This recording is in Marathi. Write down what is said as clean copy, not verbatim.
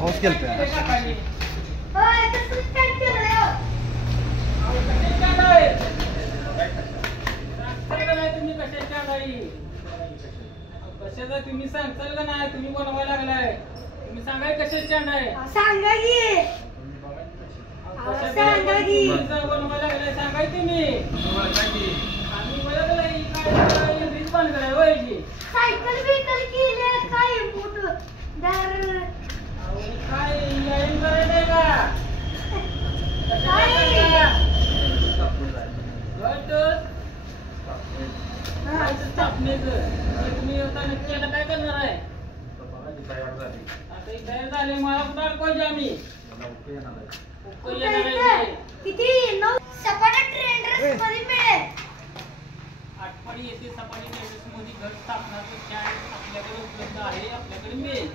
पाऊस केलता कशाचा तुम्ही सांगताल का नाही? तुम्ही बनवायला लागलाय. तुम्ही सांगाय कशाच स्टँड आहे? सांगा की बनवायला लागलाय सांगाय तुम्ही. आम्ही बघायला काय रीत बंद कराय व्हायची. सायकल बिकल केले काय मोठं दर काय यायला करायचंय का? तुम्ही आता नक्की आता काय करणार आहे? आता एक तयार झाले मला कुठं अडकवायचे आम्ही किती नऊ सपाटा ट्रेंडर्स मध्ये मिळेल. आठवडी येथे सपाटी ट्रेडर्स मध्ये घर स्थापनाचं स्टँड आपल्याकडे उपलब्ध आहे. आपल्याकडे मिळेल.